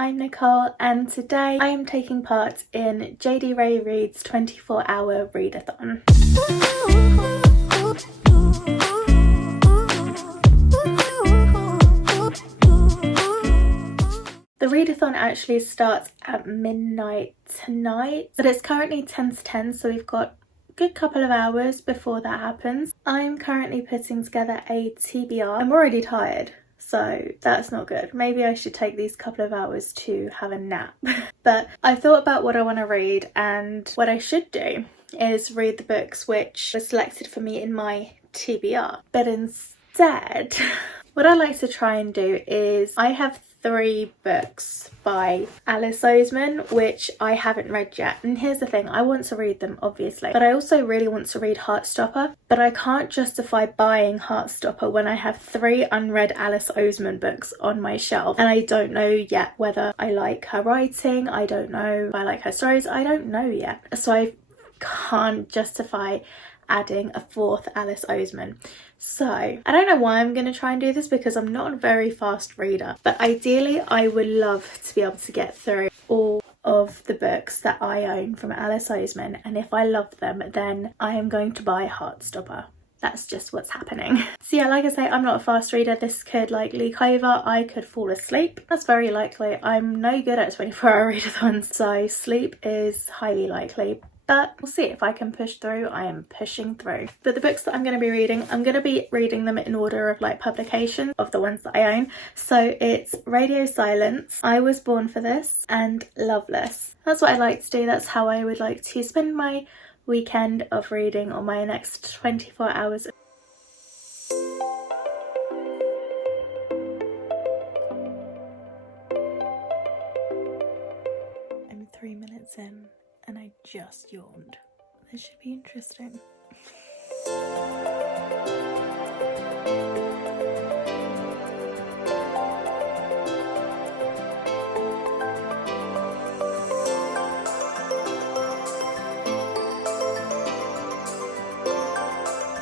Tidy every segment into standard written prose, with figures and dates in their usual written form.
I'm Nicole and today I am taking part in JD Ray Reid's 24-hour readathon. The readathon actually starts at midnight tonight, but it's currently 10 to 10, so we've got a good couple of hours before that happens. I'm currently putting together a TBR. I'm already tired, so that's not good. Maybe I should take these couple of hours to have a nap. But I thought about what I want to read, and what I should do is read the books which were selected for me in my TBR. But instead, what I like to try and do is I have 3 books by Alice Oseman which I haven't read yet, and here's the thing, I want to read them obviously, but I also really want to read Heartstopper, but I can't justify buying Heartstopper when I have 3 unread Alice Oseman books on my shelf, and I don't know yet whether I like her writing, I don't know if I like her stories, I don't know yet, so I can't justify adding a 4th Alice Oseman. So I don't know why I'm going to try and do this, because I'm not a very fast reader, but ideally I would love to be able to get through all of the books that I own from Alice Oseman, and if I love them then I am going to buy Heartstopper. That's just what's happening. So yeah, like I say, I'm not a fast reader. This could like leak over. I could fall asleep. That's very likely. I'm no good at 24-hour readathons, so sleep is highly likely. But we'll see if I can push through. I am pushing through. But the books that I'm going to be reading, I'm going to be reading them in order of like publication of the ones that I own. So it's Radio Silence, I Was Born for This, and Loveless. That's what I like to do. That's how I would like to spend my weekend of reading or my next 24 hours. I'm 3 minutes in and I just yawned. This should be interesting.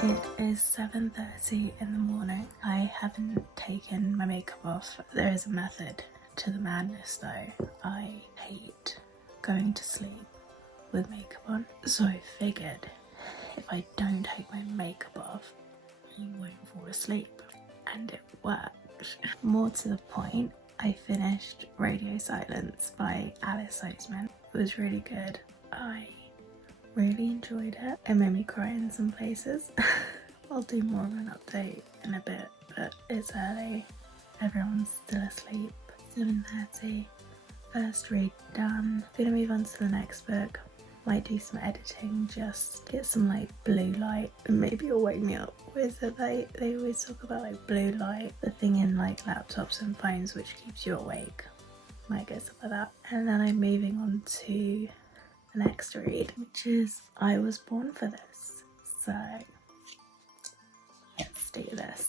It is 7:30 in the morning. I haven't taken my makeup off. There is a method to the madness though. I hate going to sleep with makeup on, so I figured if I don't take my makeup off you won't fall asleep, and it worked. More to the point, I finished Radio Silence by Alice Oseman. It was really good. I really enjoyed it. It made me cry in some places. I'll do more of an update in a bit, but it's early, everyone's still asleep. 7:30, first read done. Gonna move on to the next book. Might do some editing, just get some like blue light, and maybe it'll wake me up. What is it they always talk about, like blue light, the thing in like laptops and phones which keeps you awake. Might get some of that. And then I'm moving on to the next read, which is I Was Born for This. So let's do this.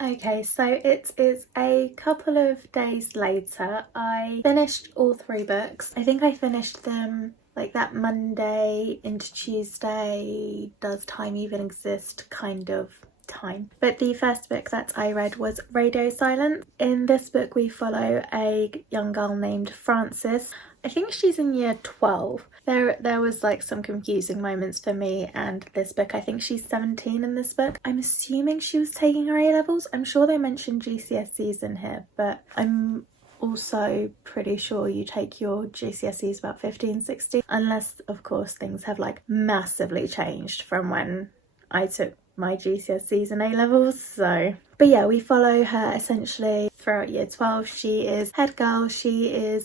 Okay, so it is a couple of days later. I finished all 3 books. I think I finished them like that Monday into Tuesday. Does time even exist kind of time? But the first book that I read was Radio Silence. In this book we follow a young girl named Frances. I think she's in year 12. There was like some confusing moments for me and this book. I think she's 17 in this book. I'm assuming she was taking her A-levels. I'm sure they mentioned GCSEs in here, but I'm also pretty sure you take your GCSEs about 15, 16, unless of course things have like massively changed from when I took my GCSEs and A-levels, so... But yeah, we follow her essentially throughout year 12. She is head girl, she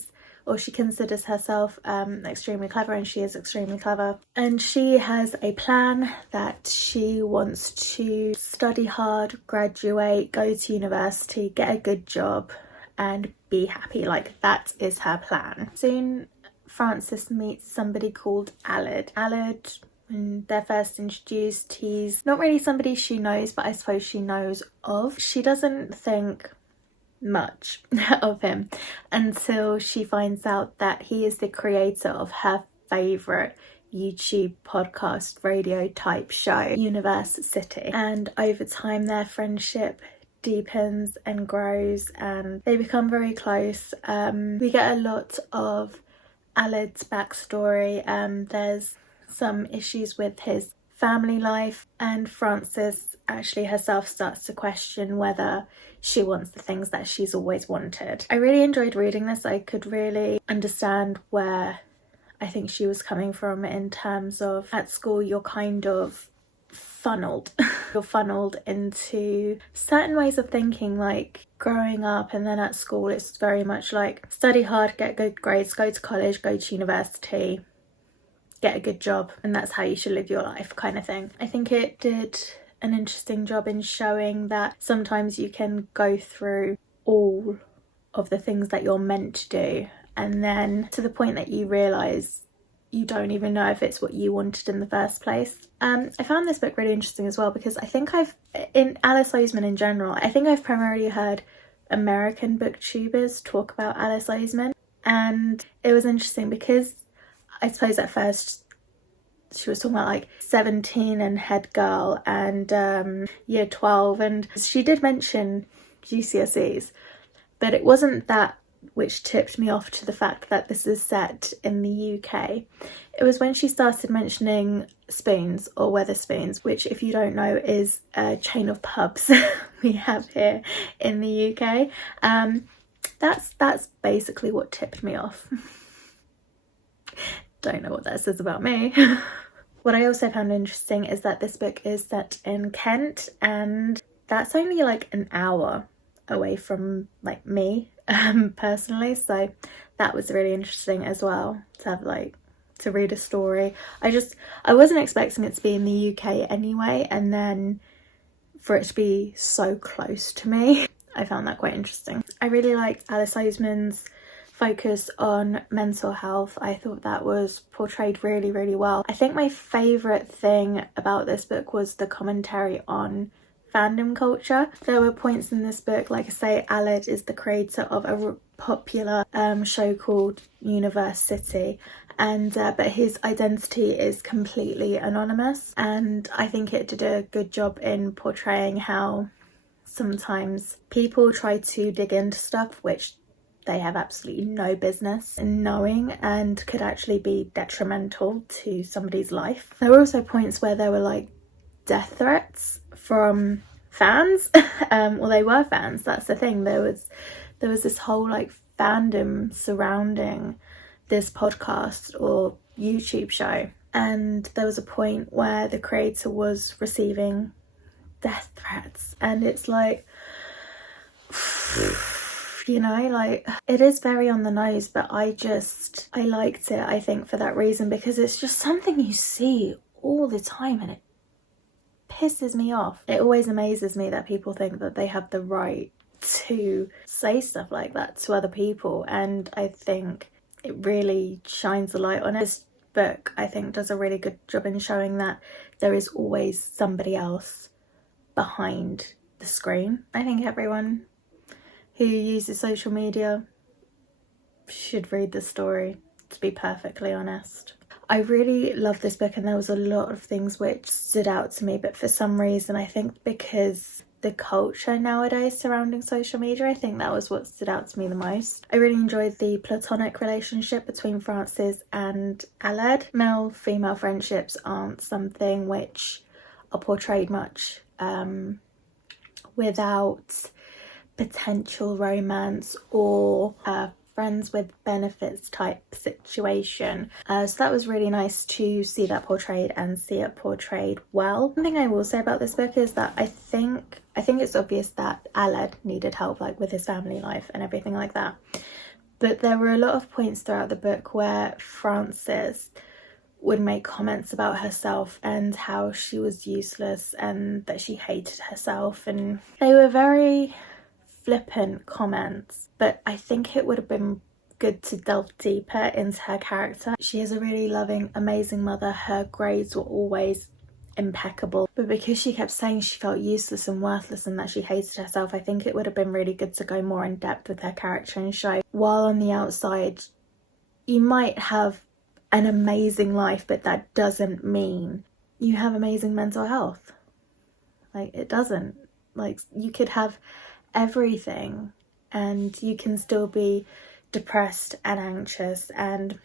considers herself extremely clever, and she is extremely clever. And she has a plan that she wants to study hard, graduate, go to university, get a good job, and be happy. Like, that is her plan. Soon, Frances meets somebody called Aled. Aled, when they're first introduced, he's not really somebody she knows, but I suppose she knows of. She doesn't think much of him until she finds out that he is the creator of her favourite YouTube podcast radio type show, Universe City. And over time their friendship deepens and grows and they become very close. We get a lot of Aled's backstory. There's some issues with his family life, and Frances actually herself starts to question whether she wants the things that she's always wanted. I really enjoyed reading this. I could really understand where I think she was coming from in terms of at school you're kind of funneled. You're funneled into certain ways of thinking, like growing up, and then at school it's very much like study hard, get good grades, go to college, go to university, get a good job, and that's how you should live your life, kind of thing. I think it did an interesting job in showing that sometimes you can go through all of the things that you're meant to do, and then to the point that you realise you don't even know if it's what you wanted in the first place. I found this book really interesting as well because I think in Alice Oseman in general, I think I've primarily heard American booktubers talk about Alice Oseman, and it was interesting because I suppose at first she was talking about like 17 and head girl and year 12, and she did mention GCSEs, but it wasn't that which tipped me off to the fact that this is set in the UK. It was when she started mentioning Spoons or Wetherspoons, which, if you don't know, is a chain of pubs we have here in the UK. That's basically what tipped me off. Don't know what that says about me. What I also found interesting is that this book is set in Kent, and that's only like an hour away from like me personally, so that was really interesting as well, to have like to read a story. I wasn't expecting it to be in the UK anyway, and then for it to be so close to me, I found that quite interesting. I really liked Alice Oseman's focus on mental health. I thought that was portrayed really, really well. I think my favourite thing about this book was the commentary on fandom culture. There were points in this book, like I say, Aled is the creator of a popular show called Universe City, and but his identity is completely anonymous, and I think it did a good job in portraying how sometimes people try to dig into stuff which they have absolutely no business in knowing and could actually be detrimental to somebody's life. There were also points where there were like death threats from fans. Well, they were fans, that's the thing. There was this whole like fandom surrounding this podcast or YouTube show, and there was a point where the creator was receiving death threats, and it's like, you know, like, it is very on the nose, but I liked it, I think, for that reason, because it's just something you see all the time and it pisses me off. It always amazes me that people think that they have the right to say stuff like that to other people, and I think it really shines a light on it. This book, I think, does a really good job in showing that there is always somebody else behind the screen. I think everyone who uses social media should read the story, to be perfectly honest. I really love this book, and there was a lot of things which stood out to me, but for some reason, I think because the culture nowadays surrounding social media, I think that was what stood out to me the most. I really enjoyed the platonic relationship between Frances and Aled. Male-female friendships aren't something which are portrayed much without potential romance or friends with benefits type situation. So that was really nice to see that portrayed and see it portrayed well. One thing I will say about this book is that I think it's obvious that Aled needed help, like with his family life and everything like that. But there were a lot of points throughout the book where Frances would make comments about herself and how she was useless and that she hated herself, and they were very flippant comments, but I think it would have been good to delve deeper into her character. She is a really loving, amazing mother. Her grades were always impeccable, but because she kept saying she felt useless and worthless and that she hated herself, I think it would have been really good to go more in depth with her character and show, while on the outside you might have an amazing life, but that doesn't mean you have amazing mental health. Like, it doesn't. Like, you could have everything and you can still be depressed and anxious, and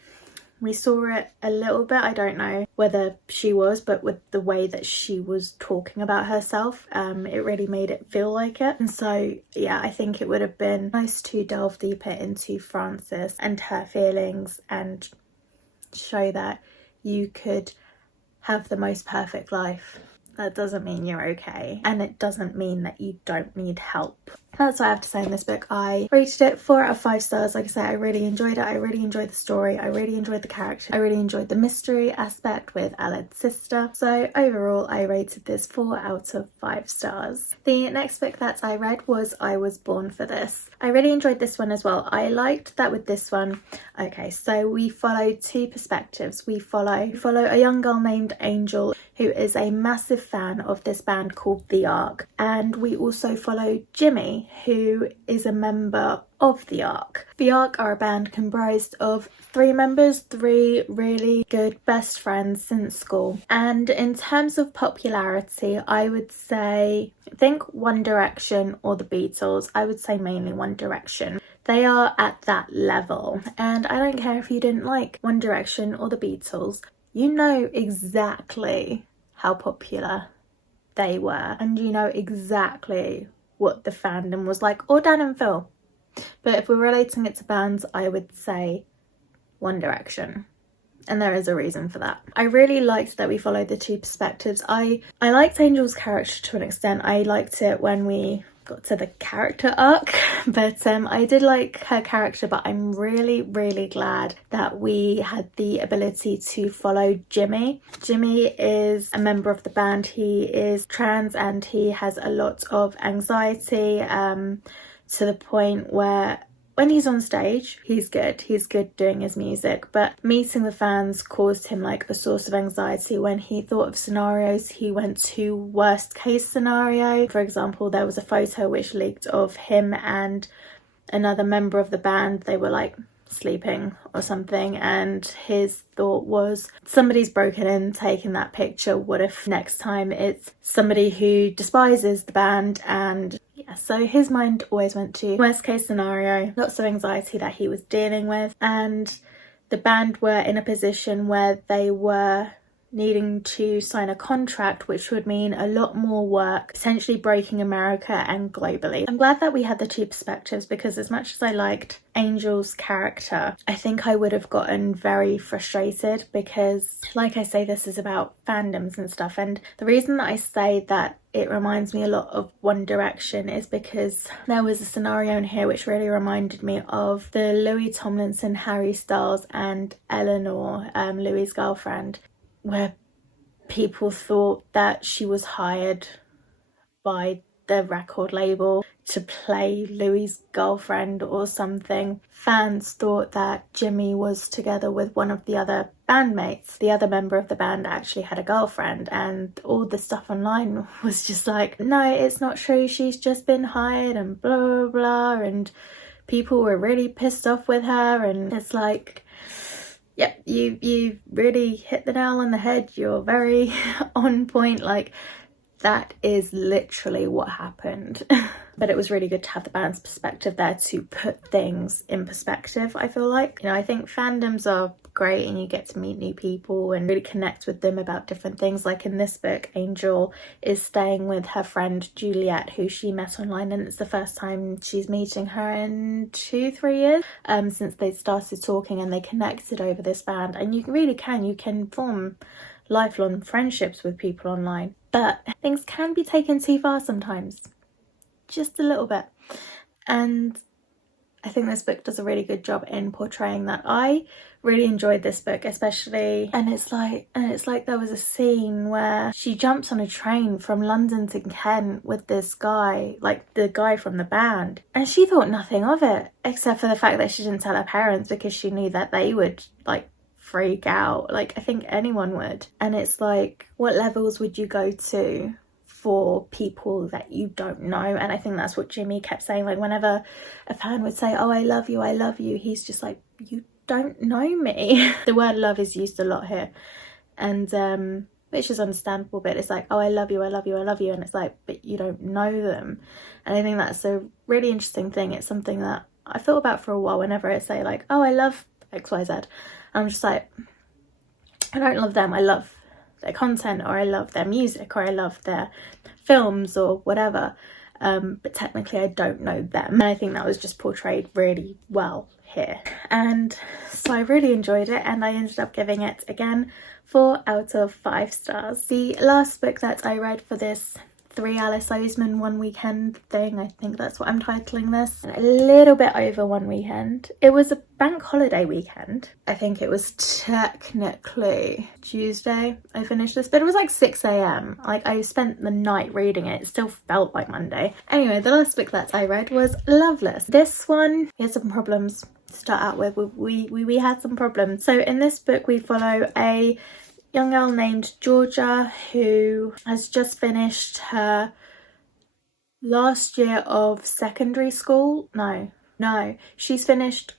we saw it a little bit. I don't know whether she was, but with the way that she was talking about herself, it really made it feel like it. And so yeah, I think it would have been nice to delve deeper into Frances and her feelings and show that you could have the most perfect life. That doesn't mean you're okay, and it doesn't mean that you don't need help. That's what I have to say on this book. I rated it 4 out of 5 stars. Like I said, I really enjoyed it. I really enjoyed the story. I really enjoyed the character. I really enjoyed the mystery aspect with Aled's sister. So overall, I rated this 4 out of 5 stars. The next book that I read was I Was Born for This. I really enjoyed this one as well. I liked that with this one. Okay, so we follow 2 perspectives. We follow a young girl named Angel who is a massive fan of this band called The Ark, and we also follow Jimmy, who is a member of The Ark. The Ark are a band comprised of 3 members, 3 really good best friends since school. And in terms of popularity, I would say, think One Direction or the Beatles. I would say mainly One Direction. They are at that level. And I don't care if you didn't like One Direction or the Beatles, you know exactly how popular they were, and you know exactly what the fandom was like, or Dan and Phil. But if we're relating it to bands, I would say One Direction, and there is a reason for that. I really liked that we followed the 2 perspectives. I liked Angel's character to an extent. I liked it when we got to the character arc, but I did like her character. But I'm really glad that we had the ability to follow Jimmy. Jimmy is a member of the band. He is trans and he has a lot of anxiety, to the point where when he's on stage, he's good doing his music, but meeting the fans caused him like a source of anxiety. When he thought of scenarios, he went to worst case scenario. For example, there was a photo which leaked of him and another member of the band. They were like sleeping or something, and his thought was, somebody's broken in, taken that picture. What if next time it's somebody who despises the band? And yeah, so his mind always went to worst case scenario. Lots of anxiety that he was dealing with, and the band were in a position where they were needing to sign a contract, which would mean a lot more work, potentially breaking America and globally. I'm glad that we had the 2 perspectives, because as much as I liked Angel's character, I think I would have gotten very frustrated, because like I say, this is about fandoms and stuff, and the reason that I say that it reminds me a lot of One Direction is because there was a scenario in here which really reminded me of the Louis Tomlinson, Harry Styles and Eleanor, Louis' girlfriend, where people thought that she was hired by the record label to play Louis' girlfriend or something. Fans thought that Jimmy was together with one of the other bandmates. The other member of the band actually had a girlfriend, and all the stuff online was just like, no, it's not true, she's just been hired and blah blah blah, and people were really pissed off with her. And it's like, yep, you really hit the nail on the head. You're very on point. Like, that is literally what happened. But it was really good to have the band's perspective there to put things in perspective, I feel like. You know, I think fandoms are great and you get to meet new people and really connect with them about different things. Like in this book, Angel is staying with her friend Juliet, who she met online, and it's the first time she's meeting her in 2-3 years since they started talking, and they connected over this band. And you can form lifelong friendships with people online, but things can be taken too far sometimes, just a little bit. And I think this book does a really good job in portraying that. I really enjoyed this book, especially, and it's like there was a scene where she jumps on a train from London to Kent with this guy, like the guy from the band, and she thought nothing of it, except for the fact that she didn't tell her parents, because she knew that they would like freak out, like I think anyone would. And it's like, what levels would you go to for people that you don't know? And I think that's what Jimmy kept saying, like whenever a fan would say, oh, I love you, he's just like, you don't know me. The word love is used a lot here, and which is understandable, but it's like, oh, I love you, and it's like, but you don't know them. And I think that's a really interesting thing. It's something that I thought about for a while. Whenever I say like, oh, I love XYZ, I'm just like, I don't love them, I love their content, or I love their music, or I love their films or whatever, but technically I don't know them. And I think that was just portrayed really well here, and so I really enjoyed it, and I ended up giving it again 4 out of 5 stars. The last book that I read for this 3 Alice Oseman one weekend thing, I think that's what I'm titling this, a little bit over one weekend. It was a bank holiday weekend. I think it was technically Tuesday I finished this, but it was like 6 a.m. Like I spent the night reading it. It still felt like Monday. Anyway, the last book that I read was Loveless. This one, we had some problems to start out with. We had some problems. So in this book we follow a young girl named Georgia who has just finished her last year of secondary school. No, she's finished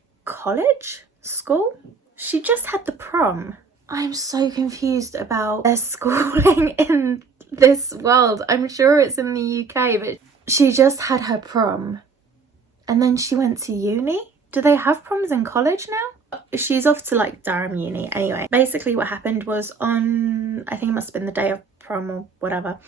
school. She just had the prom. I'm so confused about their schooling in this world. I'm sure it's in the UK, but she just had her prom and then she went to uni. Do they have proms in college now? She's off to like Durham uni. Anyway, basically what happened was on, I think it must have been the day of prom or whatever,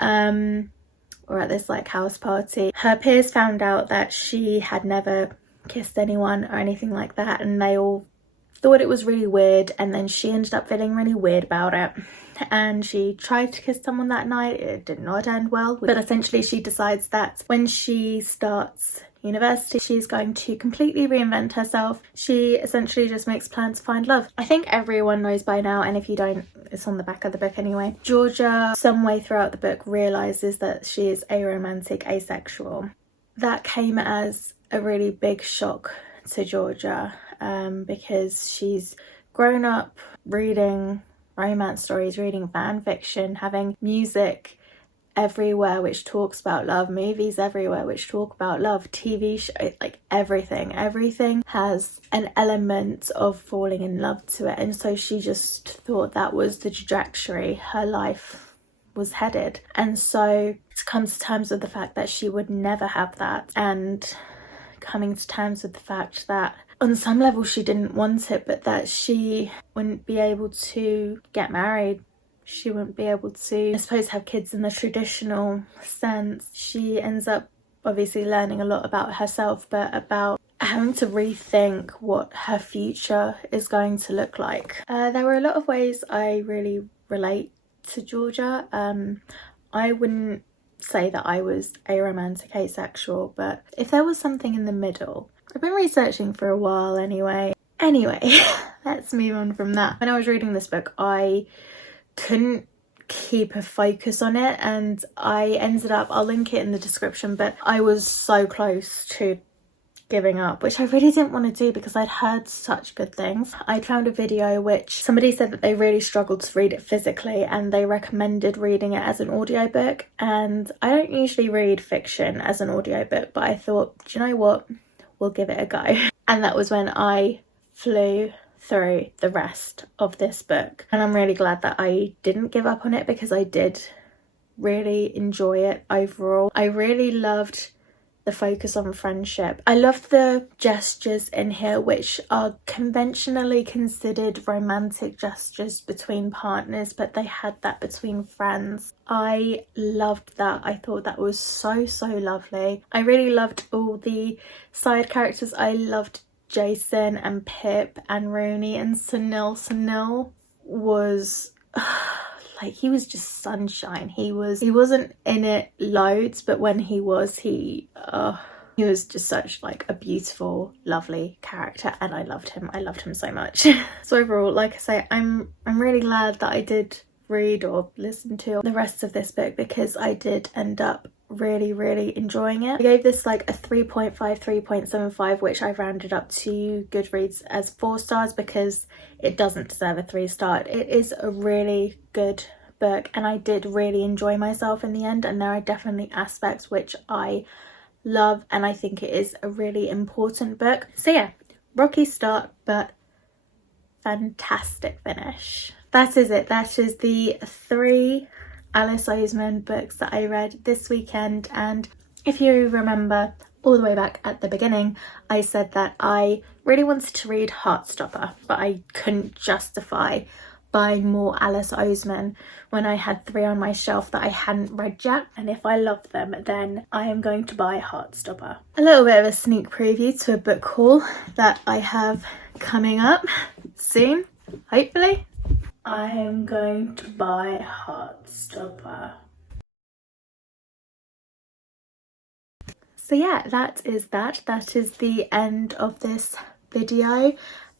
or at this like house party, her peers found out that she had never kissed anyone or anything like that, and they all thought it was really weird, and then she ended up feeling really weird about it, and she tried to kiss someone that night. It did not end well, but essentially she decides that when she starts university she's going to completely reinvent herself. She essentially just makes plans to find love. I think everyone knows by now, and if you don't, it's on the back of the book anyway. Georgia, some way throughout the book, realizes that she is aromantic, asexual. That came as a really big shock to Georgia, because she's grown up reading romance stories, reading fan fiction, having music everywhere which talks about love, movies everywhere which talk about love, TV shows, like everything has an element of falling in love to it. And so she just thought that was the trajectory her life was headed, and so to come to terms with the fact that she would never have that, and coming to terms with the fact that on some level she didn't want it, but that she wouldn't be able to get married, she wouldn't be able to, I suppose, have kids in the traditional sense. She ends up obviously learning a lot about herself, but about having to rethink what her future is going to look like. There were a lot of ways I really relate to Georgia. I wouldn't say that I was aromantic, asexual, but if there was something in the middle, I've been researching for a while anyway. Let's move on from that. When I was reading this book, I couldn't keep a focus on it, and I ended up, I'll link it in the description, but I was so close to giving up, which I really didn't want to do because I'd heard such good things. I'd found a video which somebody said that they really struggled to read it physically, and they recommended reading it as an audiobook, and I don't usually read fiction as an audiobook, but I thought, do you know what, we'll give it a go. And that was when I flew through the rest of this book, and I'm really glad that I didn't give up on it, because I did really enjoy it overall. I really loved the focus on friendship. I love the gestures in here, which are conventionally considered romantic gestures between partners, but they had that between friends. I loved that. I thought that was so lovely. I really loved all the side characters. I loved Jason and Pip and Rooney and Sunil. Sunil was like, he was just sunshine. He wasn't in it loads, but when he was, he was just such like a beautiful, lovely character, and I loved him so much. So overall, like I say, I'm really glad that I did read or listen to the rest of this book, because I did end up really enjoying it. I gave this like a 3.5, 3.75, which I rounded up to Goodreads as 4 stars because it doesn't deserve a 3-star. It is a really good book, and I did really enjoy myself in the end, and there are definitely aspects which I love, and I think it is a really important book. So yeah, rocky start but fantastic finish. That is it. That is the 3 Alice Oseman books that I read this weekend. And if you remember all the way back at the beginning, I said that I really wanted to read Heartstopper, but I couldn't justify buying more Alice Oseman when I had 3 on my shelf that I hadn't read yet. And if I love them, then I am going to buy Heartstopper. A little bit of a sneak preview to a book haul that I have coming up soon, hopefully. I am going to buy Heartstopper. So yeah, that is the end of this video.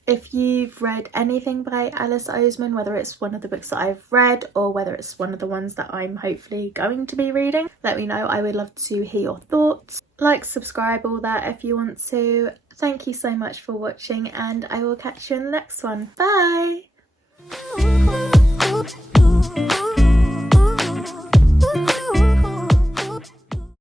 If you've read anything by Alice Oseman, whether it's one of the books that I've read or whether it's one of the ones that I'm hopefully going to be reading, let me know. I would love to hear your thoughts. Like, subscribe, all that if you want to. Thank you so much for watching, and I will catch you in the next one. Bye!